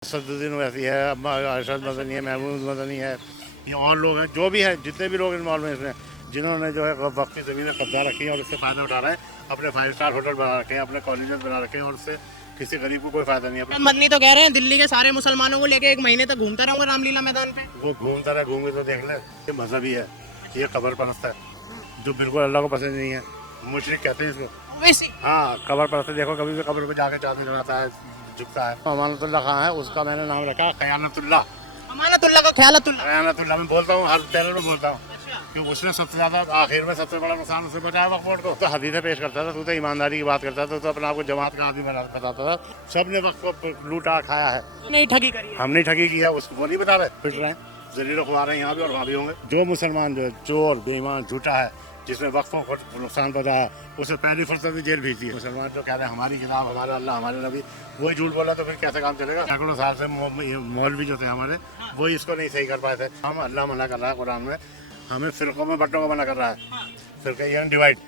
असदुद्दीन वैसी है, अरशद मदनी है, महमूद मदनी है, ये और लोग हैं जो भी हैं, जितने भी लोग इन्वॉल्व हैं इसमें, जिन्होंने जो है वक्फी ज़मीनें कब्जा रखी है और उससे फ़ायदा उठा रहे हैं, अपने 5 स्टार होटल बना रखे हैं, अपने कॉलेजेस बना रखे हैं और उससे किसी गरीब को कोई फ़ायदा नहीं है। मदनी तो कह रहे हैं दिल्ली के सारे मुसलमानों को लेके 1 महीने तक घूमता रहूंगा रामलीला मैदान पे। वो घूमता रहे, घूमे तो देख ले, ये मजहबी है, ये कब्र परस्त है, जो बिल्कुल अल्लाह को पसंद नहीं है। मुशरिक कहते हैं इसको। वैसे हाँ, कब्र परस्त देखो, कभी भी कब्र पे जाके चादर लगाता है, झुकता है। अमानतुल्लाह खां है, उसका मैंने नाम रखा खयानतुल्लाह। अमानतुल्लाह का ख्यालतुल्लाह। खयानतुल्लाह मैं बोलता हूँ, हर चैनल में बोलता हूँ, क्योंकि उसने सबसे ज़्यादा आखिर में सबसे बड़ा नुकसान उससे बचाया वक्फ बोर्ड को। तो हदीसें पेश करता था, तू तो ईमानदारी की बात करता था, तो अपने आप को जमात का आदमी बताता था। सब ने वक्फ को लूटा खाया है, नहीं ठगी करी है। हमने ठगी की है, उसको वो नहीं बता रहे, पिट रहे हैं, जलील खुआ रहे हैं यहाँ भी और वहाँ भी होंगे। जो मुसलमान जो है चोर बेईमान झूठा है, जिसने वक्फों को नुकसान पहुँचाया, उसे पहली फुर्सत में जेल भेजी है। मुसलमान जो कह रहे हैं हमारी किताब, हमारा अल्लाह, हमारे नबी, वही झूठ बोला तो फिर कैसे काम चलेगा। सैकड़ों साल से मौलवी जो थे हमारे, वही इसको नहीं सही कर पाए थे। हम अल्लाह मना कर रहा है कुरान में, हमें फिरकों में बंटों को मना कर रहा है, फिरका ये डिवाइड।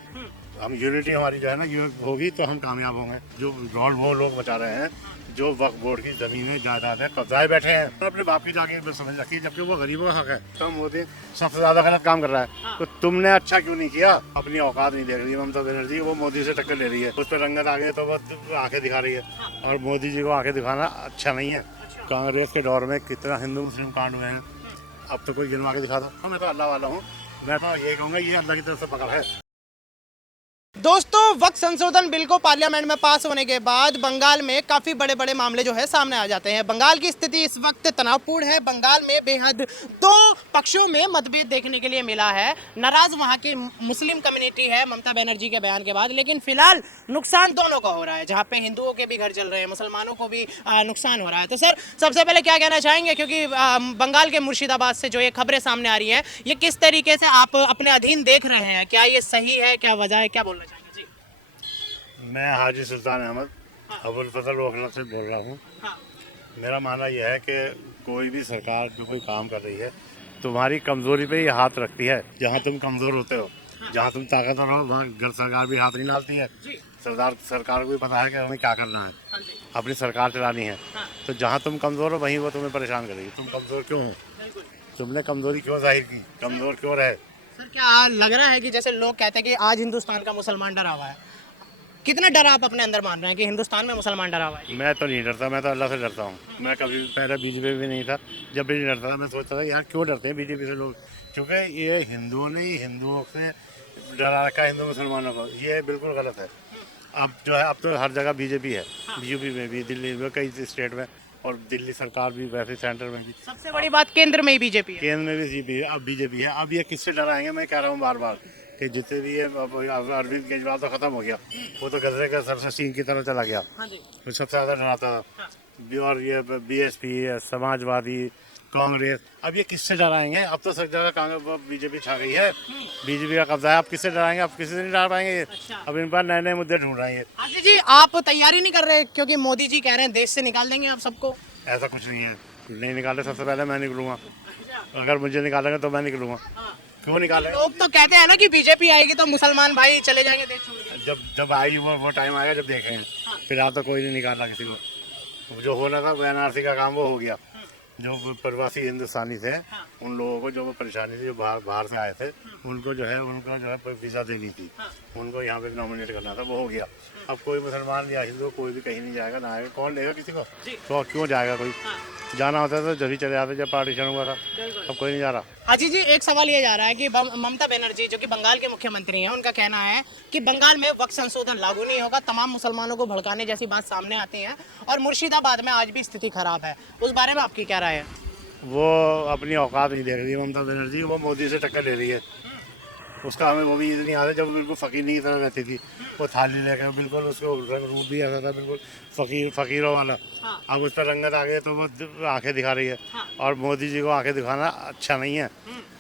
हम यूनिटी हमारी जो है ना, ये होगी तो हम कामयाब होंगे। जो लॉर्ड वो लोग बचा रहे हैं जो वक्फ बोर्ड की जमीनें जायदाद है कब्जाए बैठे हैं, तो अपने बाप की जाके में समझ रखी, जबकि वो गरीबों का हक है। तो मोदी सबसे ज्यादा गलत काम कर रहा है, तो तुमने अच्छा क्यों नहीं किया? अपनी औकात नहीं देख रही ममता बनर्जी, वो मोदी से टक्कर ले रही है, उस पर रंगत आ गई तो वो आंखें दिखा रही है, और मोदी जी को आंखें दिखाना अच्छा नहीं है। कांग्रेस के दौर में कितना हिंदू मुस्लिम कांड हुए हैं, अब तो कोई गिनवा के दिखा दो। मैं तो अल्लाह वाला हूँ, मैं तो यही कहूँगा ये अल्लाह की तरफ से पकड़ है। दोस्तों, वक्त संशोधन बिल को पार्लियामेंट में पास होने के बाद बंगाल में काफ़ी बड़े बड़े मामले जो है सामने आ जाते हैं। बंगाल की स्थिति इस वक्त तनावपूर्ण है। बंगाल में बेहद 2 पक्षों में मतभेद देखने के लिए मिला है। नाराज वहां की मुस्लिम कम्युनिटी है ममता बनर्जी के बयान के बाद, लेकिन फिलहाल नुकसान दोनों का हो रहा है, जहां पे हिंदुओं के भी घर चल रहे हैं, मुसलमानों को भी नुकसान हो रहा है। तो सर, सबसे पहले क्या कहना चाहेंगे, क्योंकि बंगाल के मुर्शिदाबाद से जो ये खबरें सामने आ रही हैं, ये किस तरीके से आप अपने अधीन देख रहे हैं? क्या ये सही है, क्या वजह है, क्या बोलना चाहेंगे? मैं हाजी सुल्तान अहमद अबुल फजल ओखला से बोल रहा हूँ। मेरा मानना यह है कि कोई भी सरकार जो कोई काम कर रही है, तुम्हारी कमज़ोरी पे ही हाथ रखती है। जहाँ तुम कमज़ोर होते हो, जहाँ तुम ताकतवर हो, वहाँ सरकार भी हाथ नहीं डालती है। सरकार को भी पता है कि हमें क्या करना है, अपनी सरकार चलानी है। तो जहाँ तुम कमज़ोर हो वहीं वो तुम्हें परेशान करेगी। तुम कमज़ोर क्यों हो? तुमने कमज़ोरी क्यों जाहिर की? कमज़ोर क्यों रहे? सर, क्या लग रहा है कि जैसे लोग कहते हैं कि आज हिंदुस्तान का मुसलमान डरा हुआ है, कितना डर आप अपने अंदर मान रहे हैं कि हिंदुस्तान में मुसलमान डरा हुआ है? मैं तो नहीं डरता, मैं तो अल्लाह से डरता हूँ। मैं कभी पहले बीजेपी भी नहीं था, जब भी नहीं डरता था। मैं सोचता था यार क्यों डरते हैं बीजेपी से लोग, क्योंकि ये हिंदुओं ने ही हिंदुओं से डरा रखा है, हिंदू मुसलमानों को। ये बिल्कुल गलत है। अब जो है, अब तो हर जगह बीजेपी है, यूपी में भी, दिल्ली में, कई स्टेट में, और दिल्ली सरकार भी, वैसे सेंटर में भी। सबसे बड़ी बात, केंद्र में ही बीजेपी है। केंद्र में भी बीजेपी है, अब बीजेपी है। अब ये किससे डराएंगे? मैं कह रहा हूँ बार बार कि जितने भी ये अरविंद केजरीवाल तो खत्म हो गया, वो तो गजरे का सर से सीन की तरह चला गया, वो सबसे ज्यादा डराता था। और ये बीएसपी, समाजवादी, कांग्रेस, अब ये किससे डराएंगे? अब तो सब जगह कांग्रेस बीजेपी छा गई है, बीजेपी का कब्जा है। अब किससे डराएंगे? अब किसी से नहीं डरा पाएंगे ये। अब इन पर नए नए मुद्दे ढूंढ रहे हैं। हाजी जी, आप तैयारी नहीं कर रहे क्योंकि मोदी जी कह रहे हैं देश से निकाल देंगे आप सबको? ऐसा कुछ नहीं है, नहीं निकाले सबसे पहले मैं निकलूंगा। अगर मुझे निकालेंगे तो मैं निकलूंगा। क्यों निकाले? लोग तो कहते हैं ना कि बीजेपी आएगी तो मुसलमान भाई चले जाएंगे देश छोड़ के। जब आएगी वो टाइम आएगा जब देखेंगे। फिलहाल तो कोई नहीं निकाला किसी को। जो होना था वो एनआरसी का काम वो हो गया। जो प्रवासी हिंदुस्तानी थे, उन लोगों को जो परेशानी थी, जो बाहर से आए थे, उनको जो है वीज़ा देनी थी, उनको यहाँ पे नॉमिनेट करना था, वो हो गया। अब कोई मुसलमान या हिंदू कोई भी कहीं नहीं जाएगा, ना आएगा। कौन लेगा किसी को? तो क्यों जाएगा कोई? जाना होता है तो जब ही चले जाते जब पार्टीशन हुआ था। अब कोई नहीं जा रहा। हाजी जी, एक सवाल ये जा रहा है कि ममता बनर्जी जो कि बंगाल के मुख्यमंत्री हैं, उनका कहना है कि बंगाल में वक्त संशोधन लागू नहीं होगा, तमाम मुसलमानों को भड़काने जैसी बात सामने आती है, और मुर्शिदाबाद में आज भी स्थिति खराब है। उस बारे में आपकी क्या राय है? वो अपनी औकात नहीं देख रही है ममता बनर्जी, वो मोदी से टक्कर ले रही है। उसका हमें वो भी इतनी आदत, जब बिल्कुल फ़कीर की तरह रहती थी, वो थाली लेकर बिल्कुल, उसको रंग रूप भी ऐसा था बिल्कुल फ़कीरों वाला। अब उस पर रंगत आ गई तो वो आंखें दिखा रही है, और मोदी जी को आंखें दिखाना अच्छा नहीं है,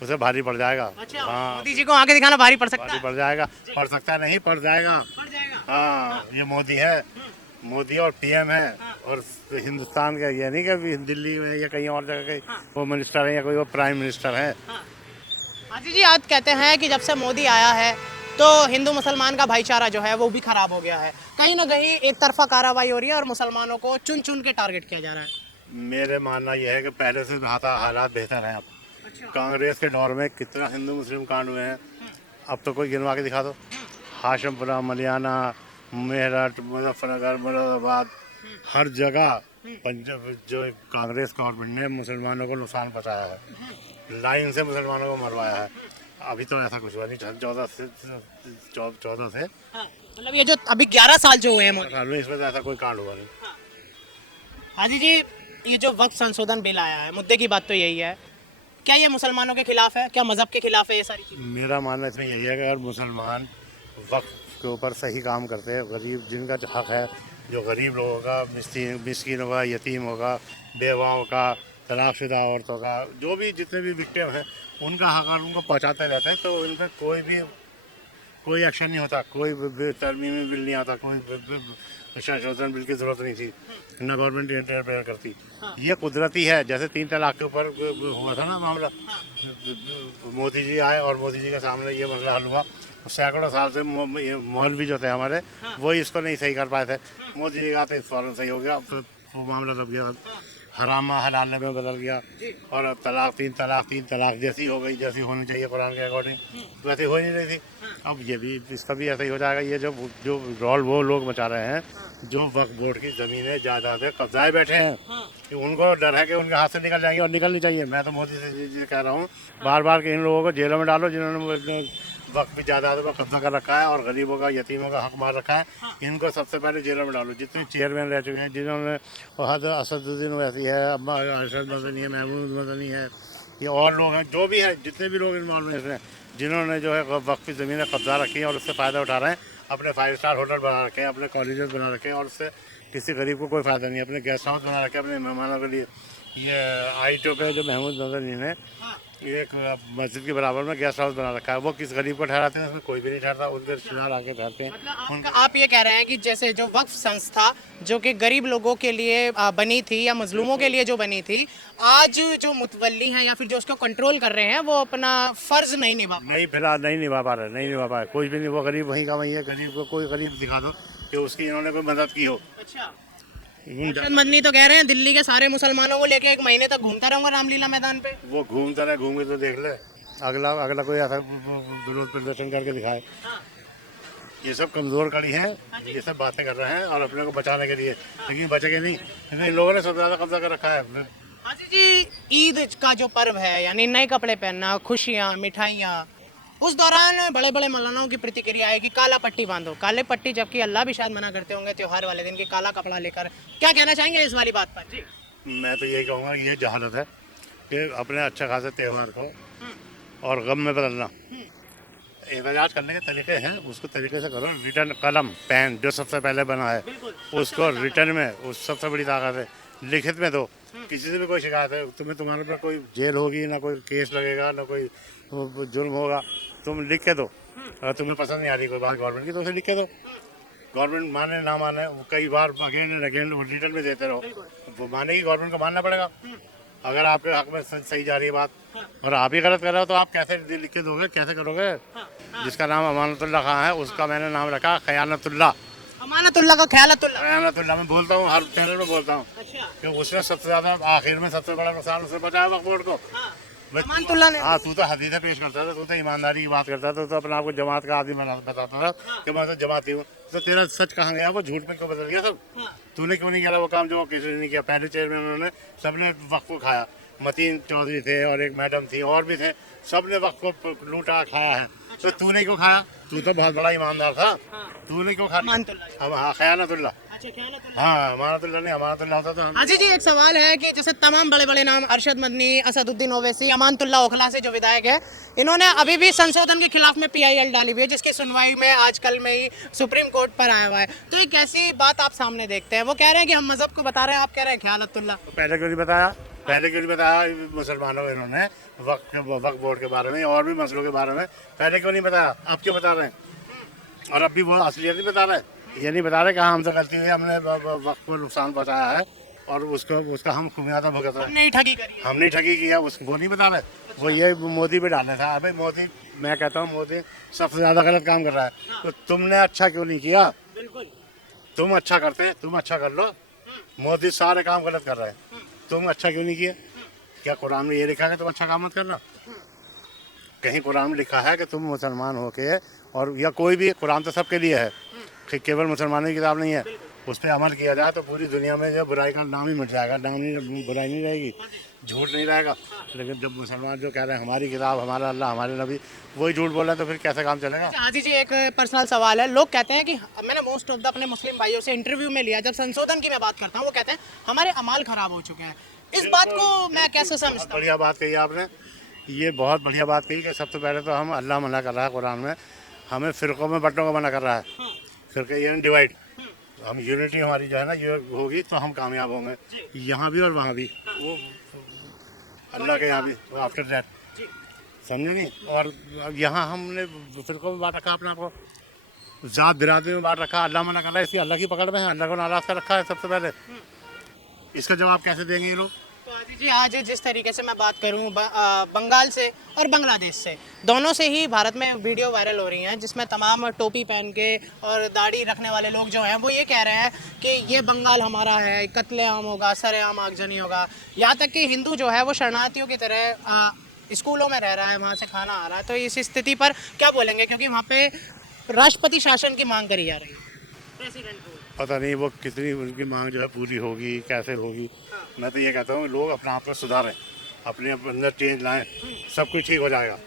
उसे भारी पड़ जाएगा। अच्छा, हाँ, मोदी जी को आंखें दिखाना भारी पड़ सकता भारी है? पड़ जाएगा, पड़ सकता है, नहीं पड़ जाएगा। हाँ, ये मोदी है, मोदी और पीएम है, और हिंदुस्तान का ये नहीं कि दिल्ली में या कहीं और जगह वो मिनिस्टर है या कोई वो प्राइम मिनिस्टर है। हाजी जी, आज कहते हैं कि जब से मोदी आया है तो हिंदू मुसलमान का भाईचारा जो है वो भी खराब हो गया है, कहीं ना कहीं एक तरफा कार्रवाई हो रही है और मुसलमानों को चुन चुन के टारगेट किया जा रहा है। मेरे मानना यह है कि पहले से हालात बेहतर हैं अब। कांग्रेस के दौर में कितना हिंदू मुस्लिम कांड हुए हैं, अब तो कोई गिनवा के दिखा दो। हाशमपुरा, मलियाना, मेरठ, मुजफ्फरनगर, मुरादाबाद, हर जगह पंजाब जो कांग्रेस गवर्नमेंट ने मुसलमानों को नुकसान पहुंचाया है, लाइन से मुसलमानों को मरवाया है। अभी तो ऐसा कुछ हुआ नहीं। 14 से हाँ, मतलब ये जो अभी 11 साल जो हुए हैं मोदी। साल में इसमें तो ऐसा कोई कांड हुआ नहीं। हाजी जी, ये जो वक्फ संशोधन बिल आया है, मुद्दे की बात तो यही है, क्या ये मुसलमानों के खिलाफ है, क्या मजहब के खिलाफ है ये सारी चीज़? मेरा मानना इसमें यही है कि अगर मुसलमान वक्फ के ऊपर सही काम करते हैं, गरीब जिनका जो हक है, जो गरीब लोगों का, मिस्कीन होगा, यतीम होगा, बेवाओं का, तलाकशुदा औरतों का, जो भी जितने भी विक्टिम हैं उनका हक और उनको पहुँचाते रहते हैं, तो उन पर कोई एक्शन नहीं होता, कोई तरमीमी बिल नहीं आता, कोई संशोधन बिल की जरूरत नहीं थी, ना गवर्नमेंट इंटरफेयर करती। ये कुदरती है। जैसे 3 तलाक के ऊपर हुआ था ना मामला, मोदी जी आए और मोदी जी के सामने ये मसला हल हुआ। सैकड़ों साल से मौलवी जो थे हमारे, वो इसको नहीं सही कर पाए थे। मोदी जी आते इस फौरन सही हो गया, अब तो वो मामला सब गया, हरामा हलाल में बदल गया। और अब तीन तलाक जैसी हो गई, जैसी होनी चाहिए कुरान के अकॉर्डिंग, वैसी हो ही नहीं रही थी। अब ये भी इसका भी ऐसा ही हो जाएगा। ये जो रोल वो लोग मचा रहे हैं, जो वक्फ बोर्ड की जमीनें जायदादें कब्जाए बैठे हैं, कि उनको डर है कि उनके हाथ से निकल जाएंगे, और निकलनी चाहिए। मैं तो मोदी से कह रहा हूँ बार बार कि इन लोगों को जेलों में डालो जिन्होंने वक्त भी जायदादों पर कब्जा कर रखा है और गरीबों का, यतीमों का हक मार रखा है। इनको सबसे पहले जेलों में डालो। जितने चेयरमैन रह चुके हैं, जिन्होंने असदुद्दीन वैसी है, अम्मा अरशद मदनी है, महमूद मदनी है, ये और लोग हैं, जो भी हैं, जितने भी लोग इन्वॉल्व हैं इसमें, जिन्होंने जो है वक्त की ज़मीनें कब्जा रखी हैं और उससे फ़ायदा उठा रहे हैं, अपने 5 स्टार होटल बना रखे हैं, अपने कॉलेजेस बना रखे हैं, और उससे किसी गरीब को कोई फ़ायदा नहीं। अपने गेस्ट हाउस बना रखे हैं अपने मेहमानों के लिए। ये आईटो पे जो महमूद मदनी ने एक मस्जिद के बराबर में गेस्ट हाउस बना रखा है, वो किस गरीब को ठहराते हैं? उसमें कोई भी नहीं ठहरता, उनके रिश्तेदार आके ठहरते हैं। मतलब आप ये कह रहे हैं कि जैसे जो वक्फ संस्था जो कि गरीब लोगों के लिए बनी थी या मजलूमों के लिए जो बनी थी, आज जो मुतवल्ली हैं या फिर जो उसको कंट्रोल कर रहे हैं, वो अपना फर्ज नहीं निभा फिलहाल नहीं निभा पा रहे, कुछ भी नहीं। वो गरीब वहीं का वहीं है। गरीब को कोई गरीब दिखा दो कि उसकी इन्होंने कोई मदद की हो। अच्छा, अरशद मदनी तो कह रहे हैं दिल्ली के सारे मुसलमानों को लेके 1 महीने तक घूमता रहूंगा रामलीला मैदान पे। वो घूमता रहे, घूम के तो देख ले, अगला कोई ऐसा विरोध प्रदर्शन करके दिखाए। ये सब कमजोर कड़ी हैं, ये सब बातें कर रहे हैं और अपने को बचाने के लिए, लेकिन बचेंगे नहीं, क्योंकि इन लोगों ने सबसे ज्यादा कब्जा कर रखा है। हाजी जी, ईद का जो पर्व है, यानी नए कपड़े पहनना, खुशियाँ, मिठाइयाँ, उस दौरान बड़े बड़े मौलानाओं की प्रतिक्रिया है कि काला पट्टी बांधो, काले पट्टी, जबकि अल्लाह भी शायद मना करते होंगे त्योहार वाले दिन की काला कपड़ा लेकर। क्या कहना चाहेंगे इस वाली बात पर? जी, मैं तो यही कहूँगा, ये जहालत है कि अपने अच्छा खासा त्यौहार को और गम में बदलना। एहतजाज करने के तरीके हैं, उसको तरीके से करो। रिटर्न कलम पेन जो सबसे पहले बना है, उसको रिटर्न में, उस सबसे बड़ी ताकत है, लिखित में दो। किसी से भी कोई शिकायत है, तुम्हारे पर कोई जेल होगी, ना कोई केस लगेगा, ना कोई जुल्म होगा, तुम लिख के दो। अगर तुम्हें पसंद नहीं आ रही कोई बात गवर्नमेंट की, तो उसे लिख के दो। गवर्नमेंट माने ना माने, कई बार अगेन रिटर्न में देते रहो, वो मानेगी, गवर्नमेंट को मानना पड़ेगा। अगर आपके हक में सही जा रही है बात और आप ही गलत कर रहे हो, तो आप कैसे लिख के दोगे, कैसे करोगे? जिसका नाम अमानतुल्लाह खां है, उसका मैंने नाम रखा खयानतुल्लाह। अमानतुल्लाह का खयानतुल्लाह मैं बोलता हूँ, हर चैनल में बोलता हूँ। अच्छा, कि उसने सबसे ज्यादा आखिर में सबसे बड़ा नुकसान उसने बचाया वक्फ बोर्ड को। अमानतुल्लाह ने। हाँ, तू तो हदीसें पेश करता था, तू तो ईमानदारी की बात करता था, तो अपने आप को जमात का आदमी बताता था कि मैं तो जमाती हूँ। तो तेरा सच कहाँ गया? वो झूठ में क्यों बदल गया सब? तूने क्यों नहीं किया वो काम जो किसी ने नहीं किया? पहले चेयरमैन उन्होंने, सबने वक्फ को खाया। मतीन चौधरी थे और एक मैडम थी और भी थे, सबने वक्त को लूटा खाया है। तो तूने क्यों खाया? तू तो बहुत बड़ा ईमानदार था, तूने क्यों खाया? हाँ, खयानतुल्लाह। हाँ, अमानतुल्लाह नहीं, अमानतुल्लाह होता तो। हाजी जी, एक सवाल है कि जैसे तमाम बड़े बड़े नाम, अरशद मदनी, असदुद्दीन ओवैसी, अमानतुल्लाह ओखला से जो विधायक है, इन्होंने अभी भी संशोधन के खिलाफ में PIL डाली हुई है, जिसकी सुनवाई में आजकल में ही सुप्रीम कोर्ट पर आया हुआ है। तो एक ऐसी बात आप सामने देखते हैं, वो कह रहे हैं कि हम मजहब को बता रहे हैं, आप कह रहे हैं खयानतुल्लाह। पहले क्यों नहीं बताया? मुसलमानों को इन्होंने वक्फ बोर्ड के बारे में और भी मसलों के बारे में पहले क्यों नहीं बताया? अब क्यों बता रहे हैं? और अब भी वो असलियत नहीं बता रहे, ये नहीं बता रहे कि हाँ, हमसे गलती हुई, हमने वक्त को नुकसान पहुँचाया है और उसका हम खुमियाजा भुगत रहे हैं। हमने ठगी किया, वो नहीं बता रहे। वो ये मोदी पे डालने था। अबे मोदी, मैं कहता हूँ मोदी सबसे ज्यादा गलत काम कर रहा है। तो तुमने अच्छा क्यों नहीं किया? तुम अच्छा करते, तुम अच्छा कर लो। मोदी सारे काम गलत कर रहे हैं। तुम अच्छा क्यों नहीं किया? क्या कुरान में ये लिखा है कि तुम अच्छा काम मत करना? कहीं कुरान में लिखा है कि तुम मुसलमान होके और या कोई भी, कुरान तो सबके लिए है, केवल मुसलमानों की किताब नहीं है, उस पर अमल किया जाए तो पूरी दुनिया में जो बुराई का नाम ही मिट जाएगा, नाम नहीं, बुराई नहीं रहेगी, झूठ नहीं रहेगा। लेकिन जब मुसलमान जो कह रहे हैं हमारी किताब, हमारा अल्लाह, हमारे नबी, वही झूठ बोल रहे हैं, तो फिर कैसे काम चलेगा? आदि जी, एक पर्सनल सवाल है। लोग कहते हैं कि मैंने मोस्ट ऑफ द अपने मुस्लिम भाइयों से इंटरव्यू में लिया, जब संशोधन की मैं बात करता हूँ, वो कहते हैं हमारे अमाल खराब हो चुके हैं। इस बात को मैं कैसे समझता हूँ? बढ़िया बात कही आपने, ये बहुत बढ़िया बात कही कि सबसे पहले तो हम अल्लाह मना कर रहा है कुरान में, हमें फ़िरक़ों में बंटने को मना कर रहा है। फिर ये डिवाइड, हम यूनिटी हमारी जो है ना ये होगी तो हम कामयाब होंगे, यहाँ भी और वहाँ भी, वो अल्लाह के यहाँ भी, वो आफ्टर दैट, समझे नहीं? और यहाँ हमने फ़िरक़ों में बांट रखा अपने आप को, ज़ात बिरादरी में बांट रखा, अल्लाह मना कर रहा है, इसलिए अल्लाह की पकड़ में है, अल्लाह को नाराज़ कर रखा है सबसे पहले। इसका जवाब कैसे देंगे ये लोग? तो आदि जी, आज जिस तरीके से मैं बात करूं बंगाल से और बांग्लादेश से, दोनों से ही भारत में वीडियो वायरल हो रही हैं, जिसमें तमाम टोपी पहन के और दाढ़ी रखने वाले लोग जो हैं वो ये कह रहे हैं कि ये बंगाल हमारा है, कत्लेआम होगा, सरेआम आगजनी होगा। यहाँ तक कि हिंदू जो है वो शरणार्थियों की तरह स्कूलों में रह रहा है, वहाँ से खाना आ रहा है। तो इस स्थिति पर क्या बोलेंगे, क्योंकि वहाँ पे राष्ट्रपति शासन की मांग करी जा रही है, प्रेसिडेंट रूल। पता नहीं वो कितनी उनकी मांग जो है पूरी होगी, कैसे होगी। मैं तो ये कहता हूँ लोग अपने आप को सुधारें, अपने अंदर चेंज लाएं, सब कुछ ठीक हो जाएगा,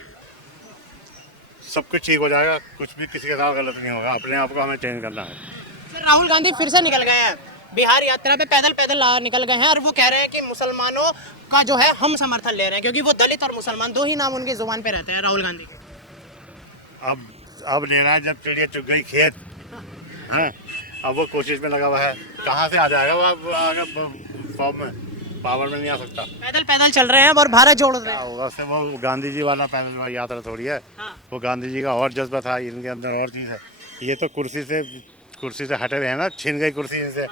सब कुछ ठीक हो जाएगा, कुछ भी किसी के साथ गलत नहीं होगा, अपने आप को हमें चेंज करना है। सर, राहुल गांधी फिर से निकल गए हैं बिहार यात्रा पे, पैदल पैदल निकल गए हैं, और वो कह रहे हैं कि मुसलमानों का जो है हम समर्थन ले रहे हैं, क्योंकि वो दलित और मुसलमान दो ही नाम उनकी जुबान पे रहते हैं राहुल गांधी के। अब ले रहा है, जब चिड़िया चुग गई खेत, हाँ, अब वो कोशिश में लगा हुआ है, कहाँ से आ जाएगा वो, अब आगे फॉर्म में, पावर में नहीं आ सकता। पैदल पैदल चल रहे हैं और भारत जोड़ रहे हैं। होगा उससे, वो गांधी जी वाला पैदल यात्रा थोड़ी है, वो गांधी जी का और जज्बा था, इनके अंदर और चीज़ है। ये तो कुर्सी से हटे हुए हैं ना, छीन गई कुर्सी इनसे,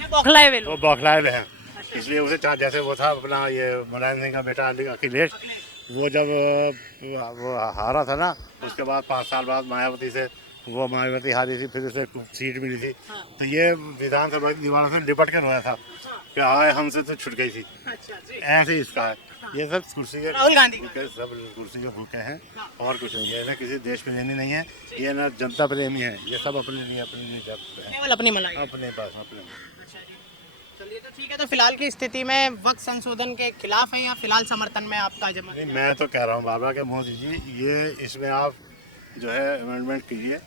वो बौखलाए हुए हैं, इसलिए उसे जैसे वो था अपना ये मुलायम सिंह का बेटा अखिलेश, वो जब वो हारा था ना, उसके बाद 5 साल बाद मायावती हारी थी, फिर उसे सीट मिली थी, तो ये विधानसभा की दीवारों से लिपट कर रोया था कि हाय हमसे तो छूट गई थी। ऐसे ही इसका है, ये सब कुर्सी के, राहुल गांधी सब कुर्सी के भूखे हैं और कुछ नहीं है। ना किसी देश प्रेमी नहीं है ये, ना जनता प्रेमी है, ये सब अपने लिए केवल अपनी मलाई, अपने पास अपने। चलिए, तो ठीक है। तो फिलहाल की स्थिति में वक्त संशोधन के खिलाफ है या फिलहाल समर्थन में आपका जमा? नहीं, मैं तो कह रहा हूँ बाबा के मोदी जी, ये इसमें आप जो है अमेंडमेंट कीजिए,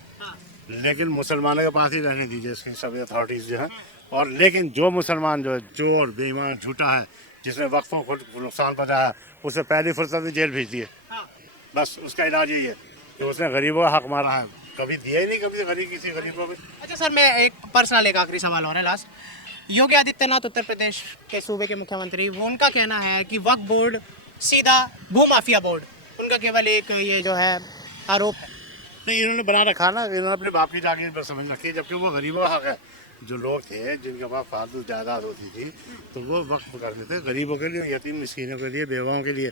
लेकिन मुसलमानों के पास ही रहने दीजिए इसकी सभी अथॉरिटीज़ जो है। और लेकिन जो मुसलमान जो है चोर बेईमान झूठा है, जिसने वक्फों को नुकसान पहुँचाया, उसे पहली फुर्सत में जेल भेज दिए, बस उसका इलाज यही है कि उसने गरीबों का हक मारा है, कभी दिया ही नहीं कभी किसी गरीब को भी। अच्छा सर, मैं एक पर्सनल एक आखिरी सवाल हो रहा है लास्ट। योगी आदित्यनाथ उत्तर प्रदेश के सूबे के मुख्यमंत्री, वो उनका कहना है कि वक्फ बोर्ड सीधा भूमाफिया बोर्ड, उनका केवल एक ये जो है आरोप है। नहीं, इन्होंने बना रखा ना, इन्होंने अपने बाप की जागीर समझ रखी है, जबकि वो गरीबों का हक है। जो लोग थे जिनके पास फालतू जायदाद होती थी, तो वो वक्फ करते थे गरीबों के लिए, यतीम मिस्कीनों के लिए, बेवाओं के लिए।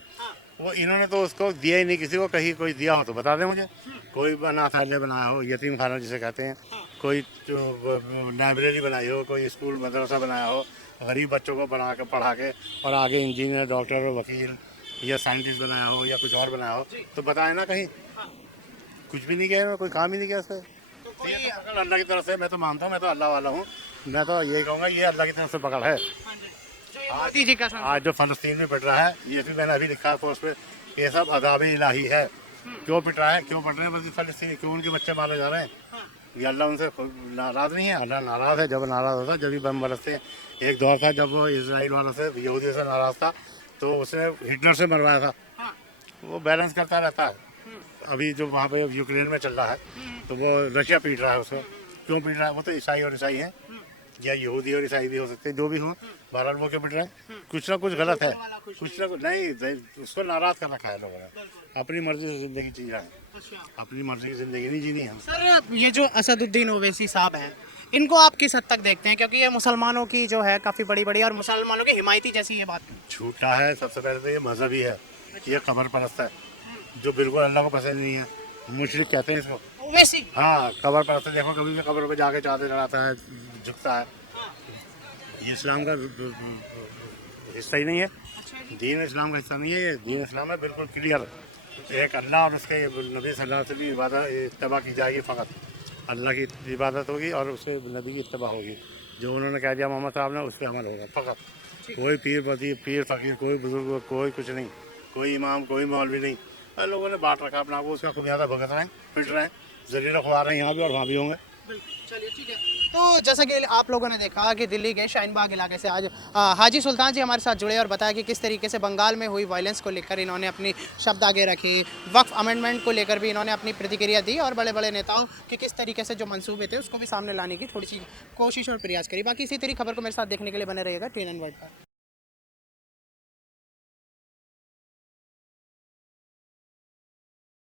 वो इन्होंने तो उसको दिया ही नहीं किसी को। कहीं कोई दिया हो तो बता दें मुझे, कोई अनाथालय बनाया हो, यतीम खाना जिसे कहते हैं, कोई लाइब्रेरी बनाई हो, कोई स्कूल मदरसा बनाया हो, गरीब बच्चों को बना के पढ़ा के और आगे इंजीनियर, डॉक्टर, वकील या साइंटिस्ट बनाया हो या कुछ और बनाया हो, तो बताए ना। कहीं कुछ भी नहीं किया, कोई काम ही नहीं किया उससे। अल्लाह की तरफ से, मैं तो मानता हूँ, मैं तो अल्लाह वाला हूँ, मैं तो यही कहूँगा ये अल्लाह की तरफ से पकड़ है। आज जो फलस्तीन में पिट रहा है, ये भी मैंने अभी लिखा है पोस्ट पे, ये सब अदाब इलाही है। क्यों पिट रहा है, क्यों पढ़ रहे हैं बस फलस्तीनी, क्यों उनके बच्चे मारे जा रहे हैं? ये अल्लाह उनसे नाराज़ नहीं है, अल्लाह नाराज़ है। जब नाराज़ होता जब भी बम बरसते। एक दौर था जब वो इसराइल वालों से, यहूदियों से नाराज़ था, तो उसने हिटलर से मरवाया था। वो बैलेंस करता रहता है। अभी जो वहाँ पे यूक्रेन में चल रहा है, तो वो रशिया पीट रहा है उसको। क्यों पीट रहा है? वो तो ईसाई और ईसाई हैं, या यहूदी और ईसाई भी हो सकते हैं, जो भी हो, बहरहाल वो क्यों पीट रहे हैं? कुछ ना कुछ गलत है, कुछ ना कुछ नहीं, उसको नाराज़ कर रखा है लोगों ने। अपनी मर्जी से ज़िंदगी जी रहा है, अपनी मर्जी की ज़िंदगी नहीं जीनी है। सर, ये जो असदुद्दीन ओवैसी साहब हैं, इनको आप किस हद तक देखते हैं? क्योंकि ये मुसलमानों की जो है काफ़ी बड़ी और मुसलमानों की हिमायती जैसी ये बात झूठा है। सबसे पहले तो ये मजहबी है, ये कब्र परस्त है, जो बिल्कुल अल्लाह को पसंद नहीं है। मुशरिक कहते हैं इसको। ओवैसी, हाँ, कब्र परस्त। देखो कभी भी कब्र पे जाके चादर लड़ाता है, झुकता है। ये इस्लाम का हिस्सा ही नहीं है, दीन इस्लाम का हिस्सा नहीं है ये। दीन इस्लाम है बिल्कुल क्लियर, एक अल्लाह और उसके नबी सल्लल्लाहु अलैहि वसल्लम की इबादत इत्तबा की जाएगी, फ़कत अल्लाह की इबादत होगी और उसके नबी की इत्तबा होगी। जो उन्होंने कह दिया मोहम्मद साहब ने, उस पर अमल होगा फ़कत। कोई पीर फ़कीर, कोई बुजुर्ग, कोई कुछ नहीं, कोई इमाम, कोई मौलवी नहीं। और लोगों ने बांट रखा अपना को, उसका खूब ज़्यादा भुगत रहे हैं, पिट रहे हैं, ज़रिए रखवा रहे हैं यहाँ भी और वहाँ भी होंगे। चलिए ठीक है। तो जैसा कि आप लोगों ने देखा कि दिल्ली के शाहीन बाग इलाके से आज हाजी सुल्तान जी हमारे साथ जुड़े और बताया कि किस तरीके से बंगाल में हुई वायलेंस को लेकर इन्होंने अपनी शब्द आगे रखे, वक्फ अमेंडमेंट को लेकर भी इन्होंने अपनी प्रतिक्रिया दी और बड़े बड़े नेताओं के किस तरीके से जो मंसूबे थे उसको भी सामने लाने की थोड़ी सी कोशिश और प्रयास करी। बाकी इसी तरीके खबर को मेरे साथ देखने के लिए बने रहिएगा TN वर्ल्ड पर।